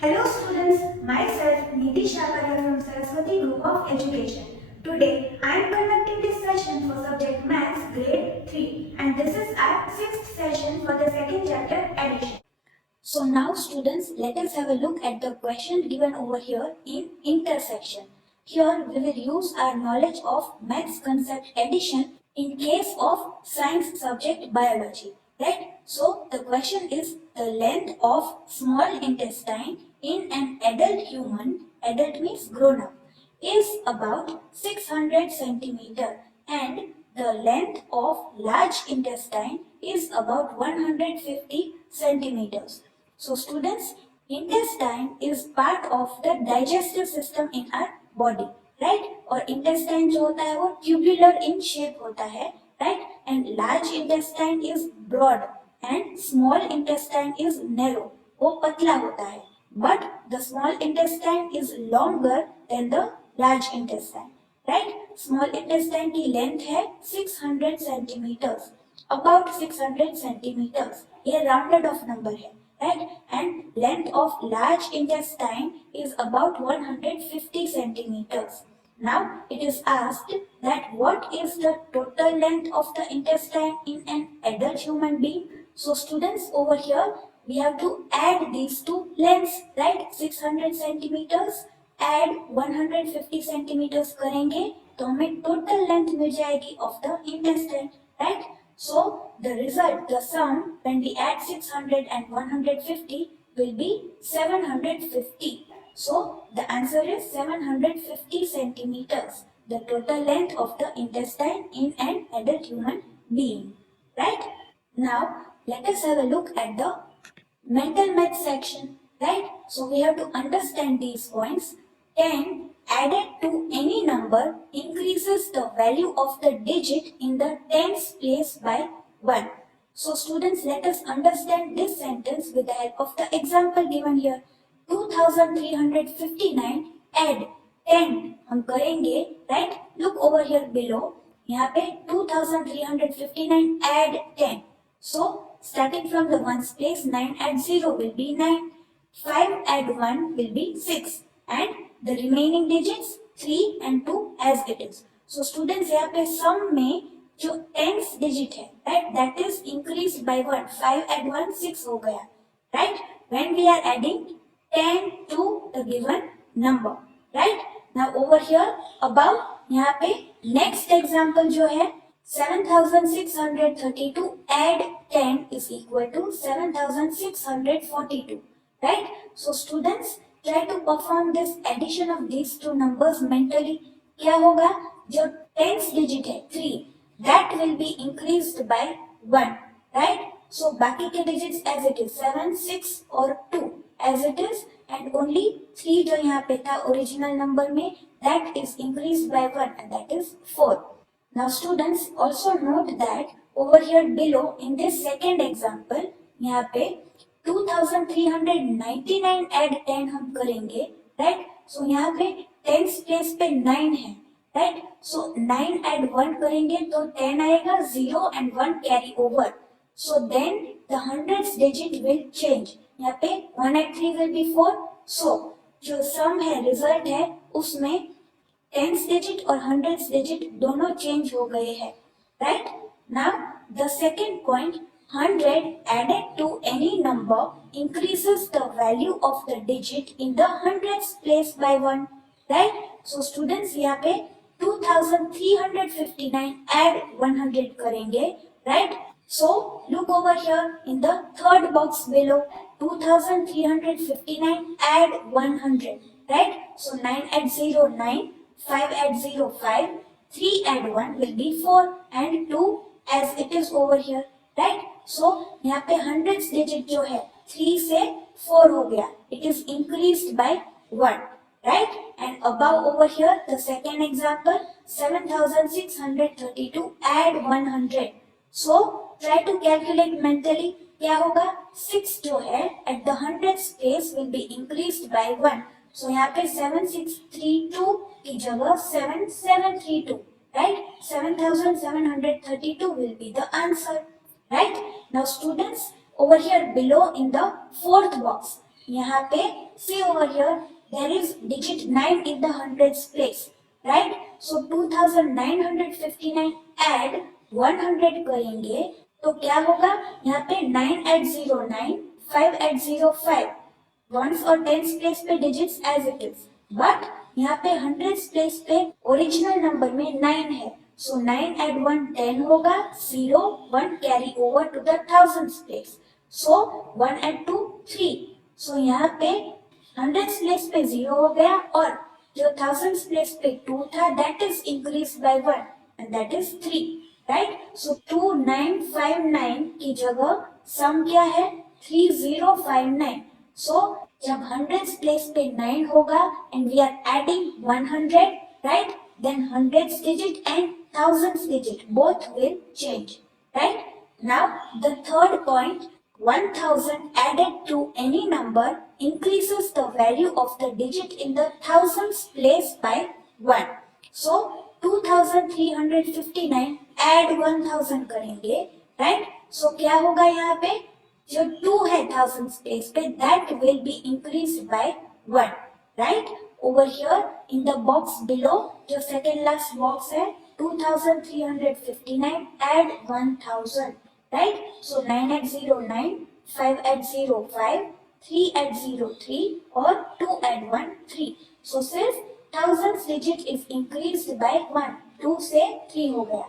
Hello students, myself Nidhi Shakara from Saraswati Group of Education. Today I am conducting this session for subject Maths grade 3 and this is our 6th session for the second chapter addition. So now students, let us have a look at the question given over here in intersection. Here we will use our knowledge of maths concept addition in case of science subject biology. Right? So the question is the length of small intestine in an adult human, adult means grown up, is about 600 centimeter and the length of large intestine is about 150 centimeters. So students, intestine is part of the digestive system in our body, right? और intestine जो होता है वो tubular in shape होता है, right? And large intestine is broad and small intestine is narrow. वो पतला होता है. But the small intestine is longer than the large intestine, right? Small intestine की length है 600 centimeters, about 600 centimeters. ये rounded off number है, right? And length of large intestine is about 150 centimeters. Now it is asked that what is the total length of the intestine in an adult human being? So students, over here we have to add these two lengths, right? 600 centimeters add 150 centimeters करेंगे तो हमें total length मिल जाएगी of the intestine, right? So the result, the sum when we add 600 and 150 will be 750. So the answer is 750 centimeters, the total length of the intestine in an adult human being, right? Now let us have a look at the mental math section, right? So we have to understand these points. 10 added to any number increases the value of the digit in the tens place by 1. So students, let us understand this sentence with the help of the example given here. 2359 add 10 हम करेंगे, right? Look over here below. यहाँ पे 2359 add 10. So starting from the ones place, 9 add 0 will be 9, 5 add 1 will be 6 and the remaining digits 3 and 2 as it is. So students, यहाँ पे sum में जो tens digit है, right, that is increased by 1. 5 add 1 6 हो गया, right? When we are adding 10 to the given number, right? Now over here above यहाँ पे next example जो है 7632 add 10 is equal to 7642, right? So students, try to perform this addition of these two numbers mentally. क्या होगा? जो tens digit है 3, that will be increased by 1, right? So बाकी के digits as it is 7, 6 और 2 as it is and only 3 जो यहाँ पे था original number में, that is increased by 1 and that is 4. Now students, also note that over here below in this second example, यहाँ पे 2399 add 10 हम करेंगे, right? So यहाँ पे tens place पे 9 है, right? So 9 add 1 करेंगे तो 10 आएगा, 0 and 1 carry over. So then the hundreds digit will change. यहाँ पे 1 add 3 will be 4. So जो sum है, result है, उसमें tens digit और hundreds digit दोनों change हो गए हैं, right? Now the second point, 100 added to any number increases the value of the digit in the hundreds place by 1, right? So students, यहाँ पे 2359 add 100 करेंगे, right? So look over here in the third box below, 2359 add 100, right? So 9 add 0 9, 5 add 0 5, 3 add 1 will be 4 and 2 as it is over here, right? So यहाँ पे hundreds digit जो है 3 से 4 हो गया, it is increased by 1, right? And above over here the second example 7632 add 100. So try to calculate mentally. क्या होगा? 6 जो है at the hundreds place will be increased by 1. So यहाँ पे 7632 की जगह 7732, right? 7732 will be the answer, right? Now students, over here below in the fourth box, यहाँ पे see over here there is digit 9 in the hundreds place, right? So 2959 add 100 करेंगे तो क्या होगा? यहाँ पे 9 add 0 9, 5 add 0 5, वंस और tens place पे digits as it is, but यहाँ पे हंड्रेड्स प्लेस पे ओरिजिनल नंबर में 9 है, सो 9 एड 1 10 होगा, 0 1 carry over to the thousands place, so 1 add 2 3, so यहाँ पे हंड्रेड्स प्लेस पे 0 हो गया और जो थाउजेंड्स प्लेस पे 2 था that is increase by 1 and that is 3, right? So 2959 की जगह सम क्या है? 3059. So जब hundreds place पे 9 होगा and we are adding 100, right? Then hundreds digit and thousands digit both will change, right? Now the third point, 1000 added to any number increases the value of the digit in the thousands place by 1. So 2359 add 1000 करेंगे, right? So क्या होगा यहाँ पे? जो 2 है thousands place पे that will be increased by 1, right? Over here in the box below जो second last box है 2359 add 1000, right? So 9 add 0 9, 5 add 0 5, 3 add 0 3 और 2 add 1 3. So सिर्फ thousands digit is increased by 1, 2 से 3 हो गया,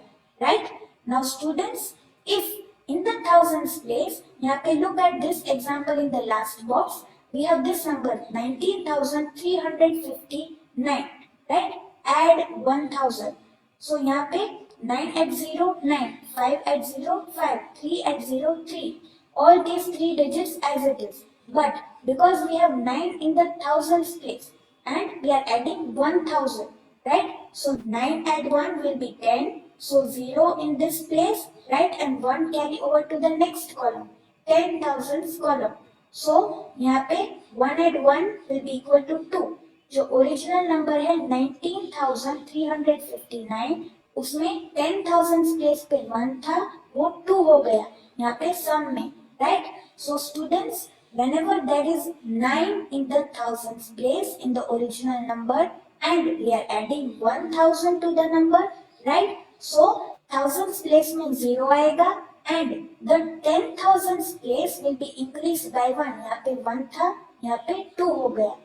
right? Now students, if in the thousands place, यहाँ पे look at this example in the last box. We have this number 19,359, right? Add 1000. So यहाँ पे 9 add 0 9, 5 add 0 5, 3 add 0 3. All these 3 digits as it is. But because we have 9 in the thousands place and we are adding 1000, right? So 9 add 1 will be 10. So 0 in this place, right? And 1 carry over to the next column, 10,000s column. So यहाँ पे 1 add 1 will be equal to 2. जो original number है 19,359 उसमें 10,000s place पे 1 था वो 2 हो गया यहाँ पे सम में, right? So students, whenever there is 9 in the thousands place in the original number and we are adding 1000 to the number, right? So thousands place में 0 आएगा and the 10,000s place will be increased by 1. यहाँ पे 1 था, यहाँ पे 2 हो गया,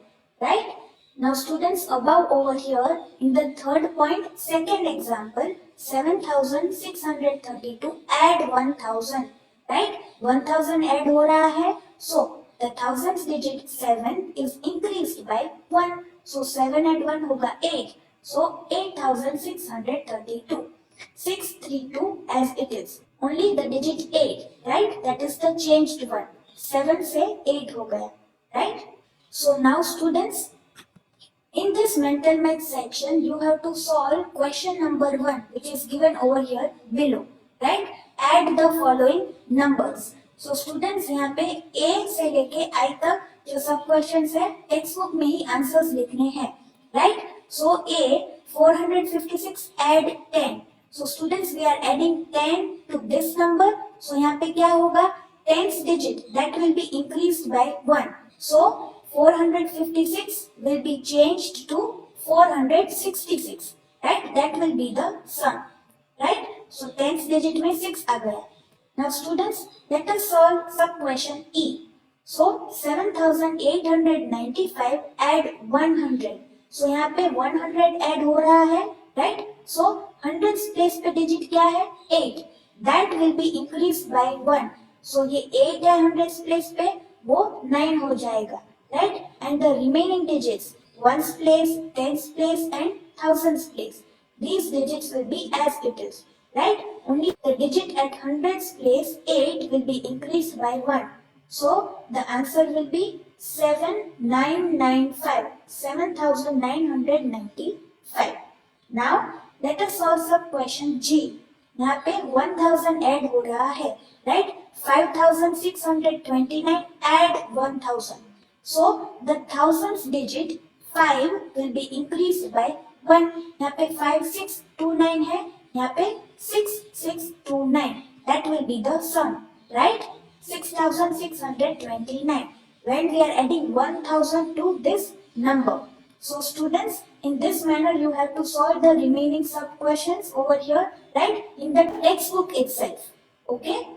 right? Now students, above over here in the third point, second example, 7,632 add 1,000, right? 1,000 add हो रहा है, so the thousands digit 7 is increased by 1. So 7 add 1 होगा 8. So 8,632. 632 as it is. Only the digit 8, right? That is the changed one. 7 से 8 हो गया, right? So now students, in this mental math section, you have to solve question number 1, which is given over here below, right? Add the following numbers. So students, यहाँ पे A से लेके I तक जो सब questions है text book में ही answers लिखने हैं, right? So A 456 add 10. So students, we are adding 10 to this number. So यहाँ पे क्या होगा? 10th digit that will be increased by 1. So 456 will be changed to 466, right? That will be the sum, right? So 10th digit में 6 आ गया. Now students, let us solve sub question E. So 7,895 add 100. So यहाँ पे 100 add हो रहा है, right? So hundreds place पे digit क्या है? 8. That will be increased by 1. So ये 8 है hundreds place पे, वो 9 हो जाएगा, right? And the remaining digits, ones place, tens place and thousands place, these digits will be as it is, right? Only the digit at hundreds place 8 will be increased by 1. So the answer will be 7995, 7,995. Now let us solve sub question G. यहाँ पे 1000 add हो रहा है, right? 5,629 add 1000. So the thousands digit 5 will be increased by 1. यहाँ पे 5629 है, यहाँ पे 6629. That will be the sum, right? 6,629. when we are adding 1000 to this number. So students, in this manner you have to solve the remaining sub questions over here, right, in the textbook itself. Okay.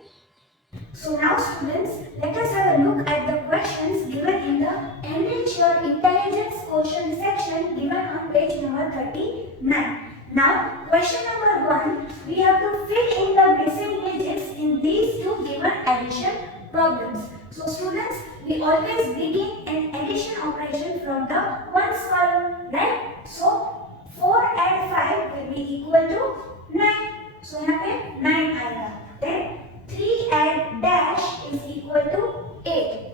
So now students, let us have a look at the questions given in the Enrich Your Intelligence question section given on page number 39. Now, question number 1, we have to fill in the missing digits in these two given addition problems. So students, we always begin an addition operation from the ones column, right? So 4 and 5 will be equal to 9. So यहाँ पे 9 आएगा. Then 3 and dash is equal to 8.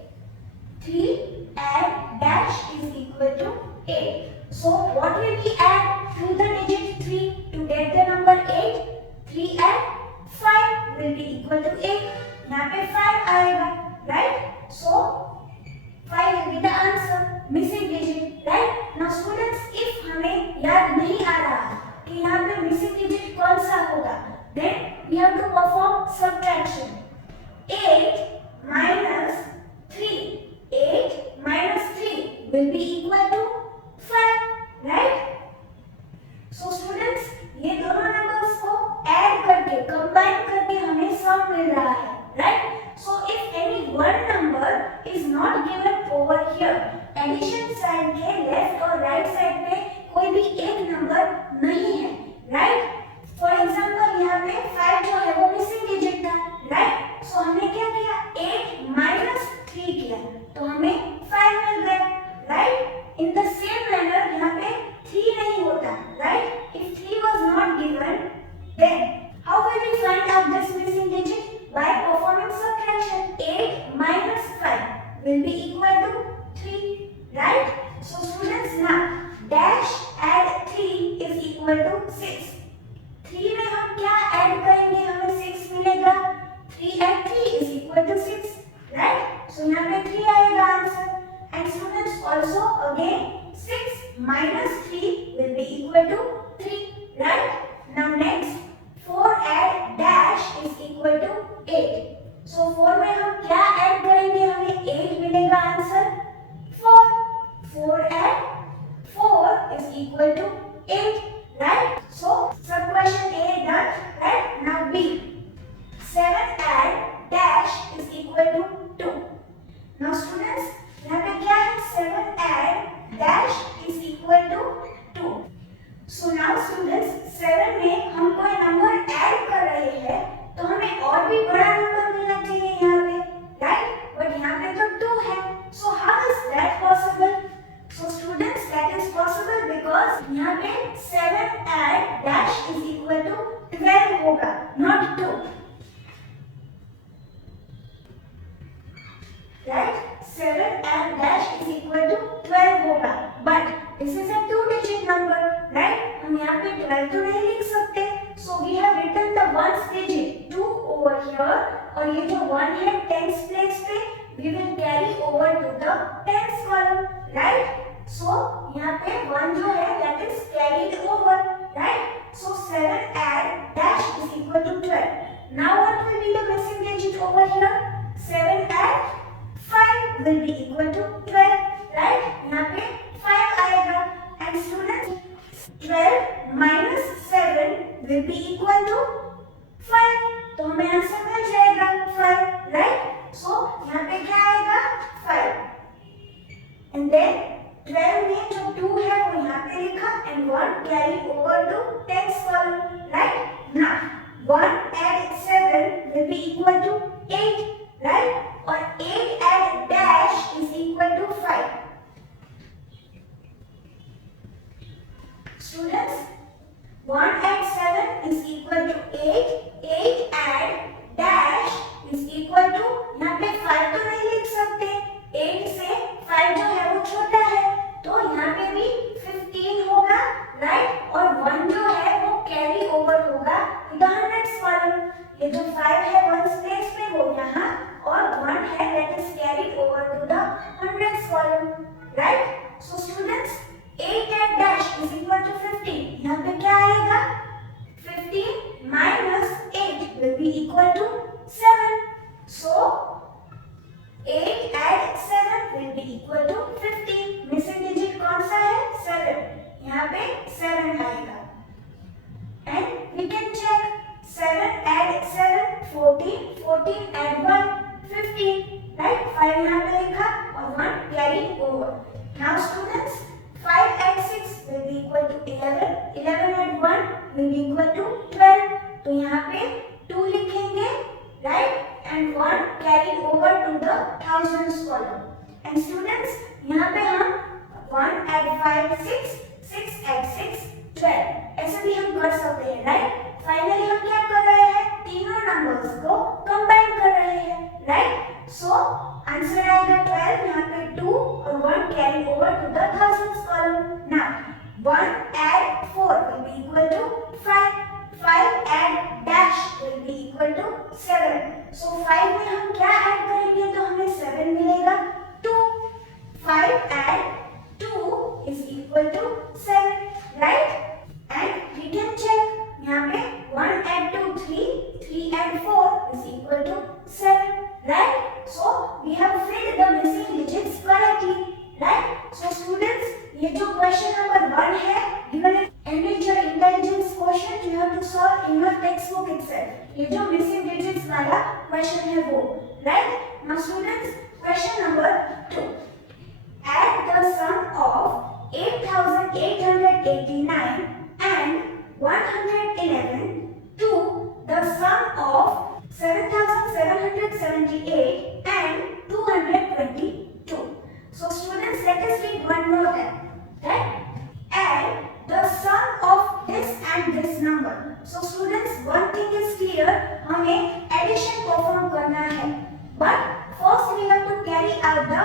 3 and dash is equal to 8. So what will we add to the digit 3 to get the number 8? 3 and 5 will be equal to 8. यहाँ पे 5 आएगा, right? So 5 will be the answer, missing digit, right? Now students, if हमें याद नहीं आ रहा कि यहाँ पे missing digit कौन सा होगा, then we have to perform subtraction. 8 minus 3. 8 minus 3 will be equal to 5, right? So students, ये दोनों numbers को add करके, combine करके हमें sum मिल रहा है, right? So if any one number is not given over here, addition side के left और right side पे कोई भी एक number नहीं है, right? For example, यहाँ पे 5 जो है वो missing digit था, right? So हमने क्या किया? 8 minus 3 किया, तो हमें 5 मिल गया, right? In the same manner, यहाँ पे 3 नहीं होता, right? If 3 was not given, then how will we find out this missing digit? By performing subtraction. 8 minus 5 will be equal to 3, right? So students, now dash add 3 is equal to 6. 3 में हम क्या add करेंगे, हमें 6 मिलेगा. 3 and 3 is equal to 6, right? So यहाँ पे 3 आएगा answer. And students, also again 6 minus 3 will be equal to 3, right? Now next 4 add dash is equal to 8. So 4 में हम क्या ऐड करेंगे, हमें 8 मिलेगा answer. 4. 4 add 4 is equal to 8, right? So sub question A done, right? Now B. 7 add dash is equal to 2. Now students, यहाँ पे क्या है? 7 add dash is equal to 2. So now students, 7 में हम कोई नंबर ऐड कर रहे हैं, तो हमें और भी बड़ा नंबर मिलना चाहिए यहाँ पे, right? But यहाँ पे तो 2 है. So how is that possible? So students, that is possible because यहाँ पे 7 add dash is equal to 12 होगा, not 2. Right? 7 and dash is equal to 12 होगा. But this is a 2-digit number, right? हम यहाँ पे 12 तो नहीं लिख सकते. So we have written the ones digit 2 over here. और ये जो 1 है tens place पे, we will carry over to the tens column, right? So यहाँ पे 1 जो है that is carried over, right? So 7 add dash is equal to 12. Now what will be the missing digit over here? 7 add 5 will be equal to 12, right? यहाँ पे 5 आएगा. And students, 12 minus 7 will be equal to 5. तो हमें answer मिल जाएगा 5, right? So यहाँ पे क्या आएगा? 5. And then 12 में जो 2 है वो यहाँ पे लिखा and 1 carry over to tens column, right? Now 1 add 7 will be equal to 8, right? और 8 add dash is equal to 5. Students, 1 add 7 is equal to 8. 8 add dash is equal to, यहाँ पे 5 तो नहीं लिख सकते. 8 से 5 जो है वो छोटा है, तो यहाँ पे भी 15 होगा, right? और 1 जो है वो carry over होगा to the hundreds column. ये जो 5 है ones place पे वो यहाँ, और 1 है that is carried over to the hundreds column, right? So students, 8 and dash is equal to 15. यहाँ पे क्या आएगा? 15 minus 8 will be equal to 7. So carried over. Now students, 5 add 6 will be equal to 11. 11 add 1 will be equal to 12. तो यहाँ पे 2 लिखेंगे, right? And 1 carried over to the thousands column. And students, यहाँ पे हम 1 add 5 6, 6 add 6 12 ऐसे भी हम कर सकते हैं, right? फाइनली हम क्या कर रहे हैं? तीनों नंबर्स को कंबाइन कर रहे हैं, right? So आंसर आएगा 12. यहाँ पे 2 और 1 carry over to the thousands column. Now 1 add 4 will be equal to 5. 5 add dash will be equal to 7. So 5 में हम क्या ऐड करेंगे तो हमें 7 मिलेगा. 2. 5 add 2 is equal to 7, right? And we can check. यहाँ पे 1 add 2 3, 3 add 4 is equal to 7, right? So we have filled the missing digits correctly, right? So students, ये जो question number 1 है, given in enrich your intelligence quotient, you have to solve in your textbook itself. ये जो missing digits वाला question है वो, right? Now students, question number 2. Add the sum of 8,889 and 111 to the sum of 7,778 and 222. So students, let us read one more time. Right? Add the sum of this and this number. So students, one thing is clear, हमें addition perform करना है. But first we have to carry out the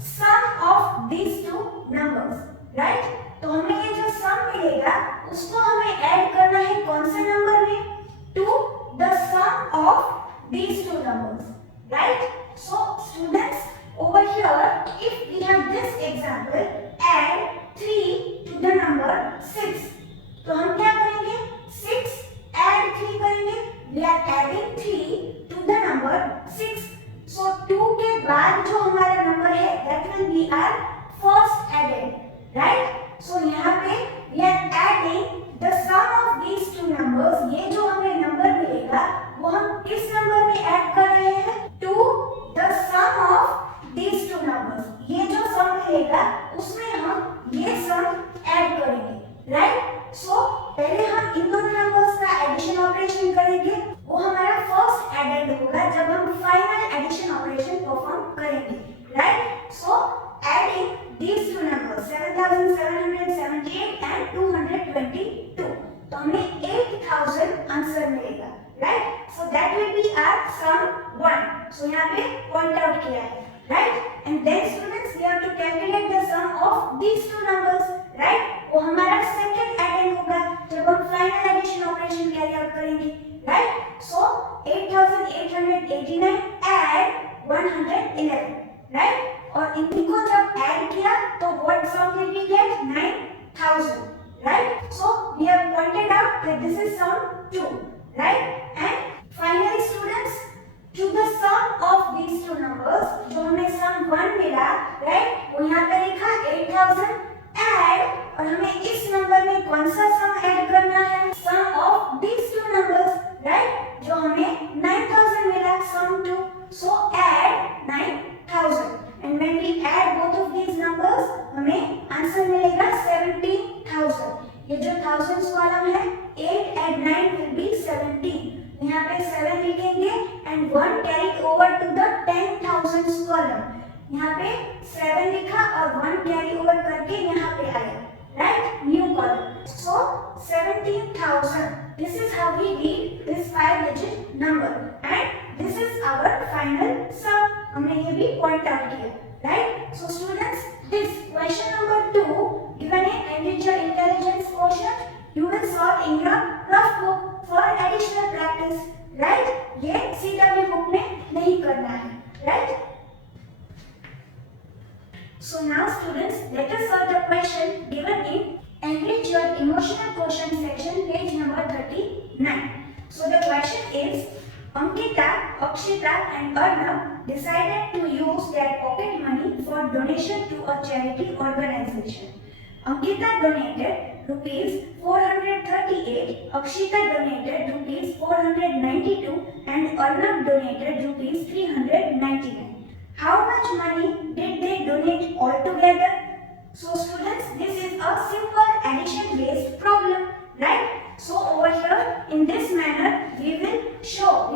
sum of these two numbers. Right? तो हमें ये जो sum मिलेगा उसको हमें ऐड करना है कौन से नंबर में? To the sum of these two numbers, right? So students, over here if we have this example, add 3 to the number 6, तो हम क्या करेंगे? 6 add 3 करेंगे. We are adding 3 to the number 6. So 2 के बाद जो हमारा नंबर है that will be our first added, right? So यहाँ पे we are adding the sum of these two numbers. ये जो हमें नंबर मिलेगा वो हम किस नंबर में ऐड कर रहे हैं? To the sum of these two numbers. ये जो sum मिलेगा उसमें हम ये sum ऐड करेंगे, right? So पहले हम इन दोनों नंबर्स का एडिशन ऑपरेशन करेंगे. वो हमारा फर्स्ट एडेड होगा जब हम फाइनल एडिशन ऑपरेशन परफॉर्म करेंगे, right? So adding these two numbers 7,778 and 222, तो हमें 8,000 आंसर मिलेगा, right? So that will be our sum 1. So यहाँ पे point out किया है, right? And then students, we have to calculate the sum of these two numbers, right? वो हमारा second added होगा जब हम final addition operation carry out करेंगे, right? So 8,889 add 111, right? और इनको जब ऐड किया तो what sum did we get? 9,000, right? So we have pointed out that this is sum 2, right? And finally students, to the sum of these two numbers, जो हमें sum 1 मिला, right? वो यहाँ पे लिखा 8,000 add, और हमें इस नंबर में कौन सा sum ऐड करना है? Sum of these two numbers, right? जो हमें 9,000 मिला, sum 2. So add 9,000. And when we add both of these numbers, हमें आंसर मिलेगा 17,000. ये जो thousands कॉलम है, 8 add 9 will be 17. यहाँ पे 7 लिखेंगे and 1 carried over to the 10,000s column. यहाँ पे 7 लिखा और 1 carry over करके यहाँ पे आया, right? New column. So 17,000. This is how we read this 5-digit number, and this is our final sum. हमने ये भी point out किया, right? So students, this question number 2 given in enrich your intelligence quotient, you will solve in your rough book for additional practice, right? ये CW book में नहीं करना है, right? So now students, let us solve the question given in enrich your emotional quotient section, page number 39. So the question is, Ankita, Akshita and Arnab decided to use their pocket money for donation to a charity organization. Ankita donated rupees 438, Akshita donated rupees 492 and Arnab donated rupees 399. How much money did they donate altogether? So students, this is a simple addition based problem, right? So over here in this manner we will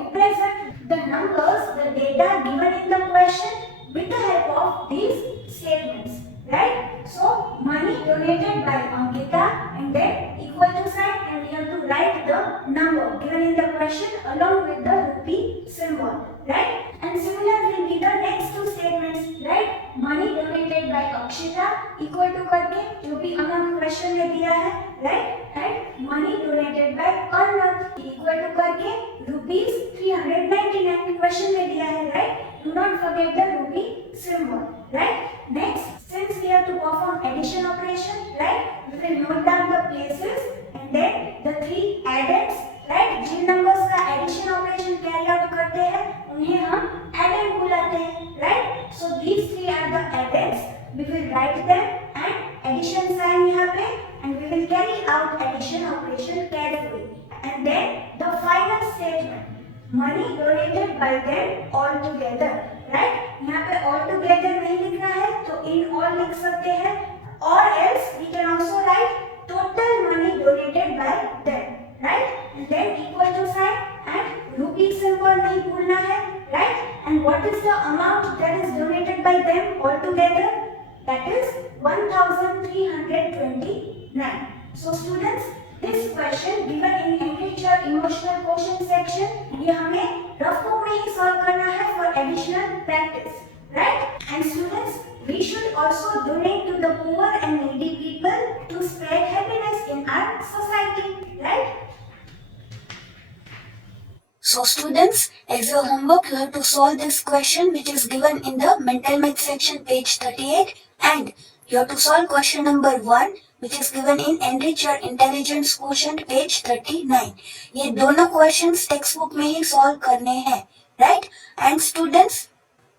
represent the numbers, the data given in the question with the help of these statements, right? So money donated by Ankita and then equal to sign, and we have to write the number given in the question along with the rupee symbol, right? And similar will be the next two statements, right? Money donated by Akshita equal to करके जो भी amount question में दिया है, right? And money donated by Arnav equal to करके rupees 399 question में दिया है, right? Do not forget the rupee symbol, right? Next, since we have to perform addition operation, right? We will note down the places and then the three addends, right? Jin numbers का addition operation carry out करते हैं उन्हें हम addend बुलाते हैं, right? So these three are the addends. We will write them and addition sign यहाँ पे, and we will carry out addition operation carefully. And then the final statement, money donated by them all together, right? यहाँ पे all together नहीं लिखना है तो in all लिख सकते हैं, or else we can also write total money donated by them, right? And then equal to sign and rupee symbol नहीं भूलना है, right? And what is the amount that is donated by them all together? That is 1329. So students, this question given in literature emotional quotient section, ये हमें rough book में ही solve करना है for additional practice, right? And students, we should also donate to the poor and needy people to spread happiness in our society, right? So students, as your homework, you have to solve this question which is given in the mental math section page 38, and you have to solve question number 1 which is given in enrich your intelligence quotient page 39. ये दोनों questions textbook में ही solve करने हैं, right? And students,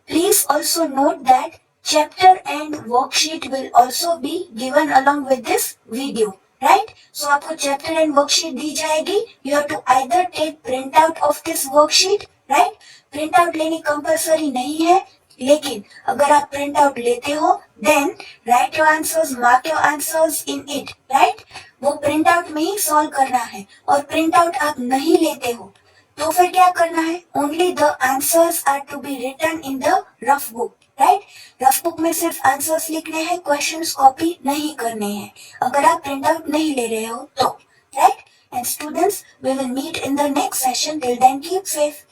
please also note that chapter and worksheet will also be given along with this video. Right? So आपको chapter and worksheet दी जाएगी. You have to either take print out of this worksheet, right? Print out लेनी compulsory नहीं है, लेकिन अगर आप print out लेते हो, then write your answers, mark your answers in it, right? वो print out में ही solve करना है. और print out आप नहीं लेते हो, तो फिर क्या करना है? Only the answers are to be written in the rough book. Right, rough book में सिर्फ आंसर्स लिखने हैं, क्वेश्चंस कॉपी नहीं करने हैं अगर आप प्रिंट आउट नहीं ले रहे हो तो, right? And students, we will meet in the next session. Till then keep safe.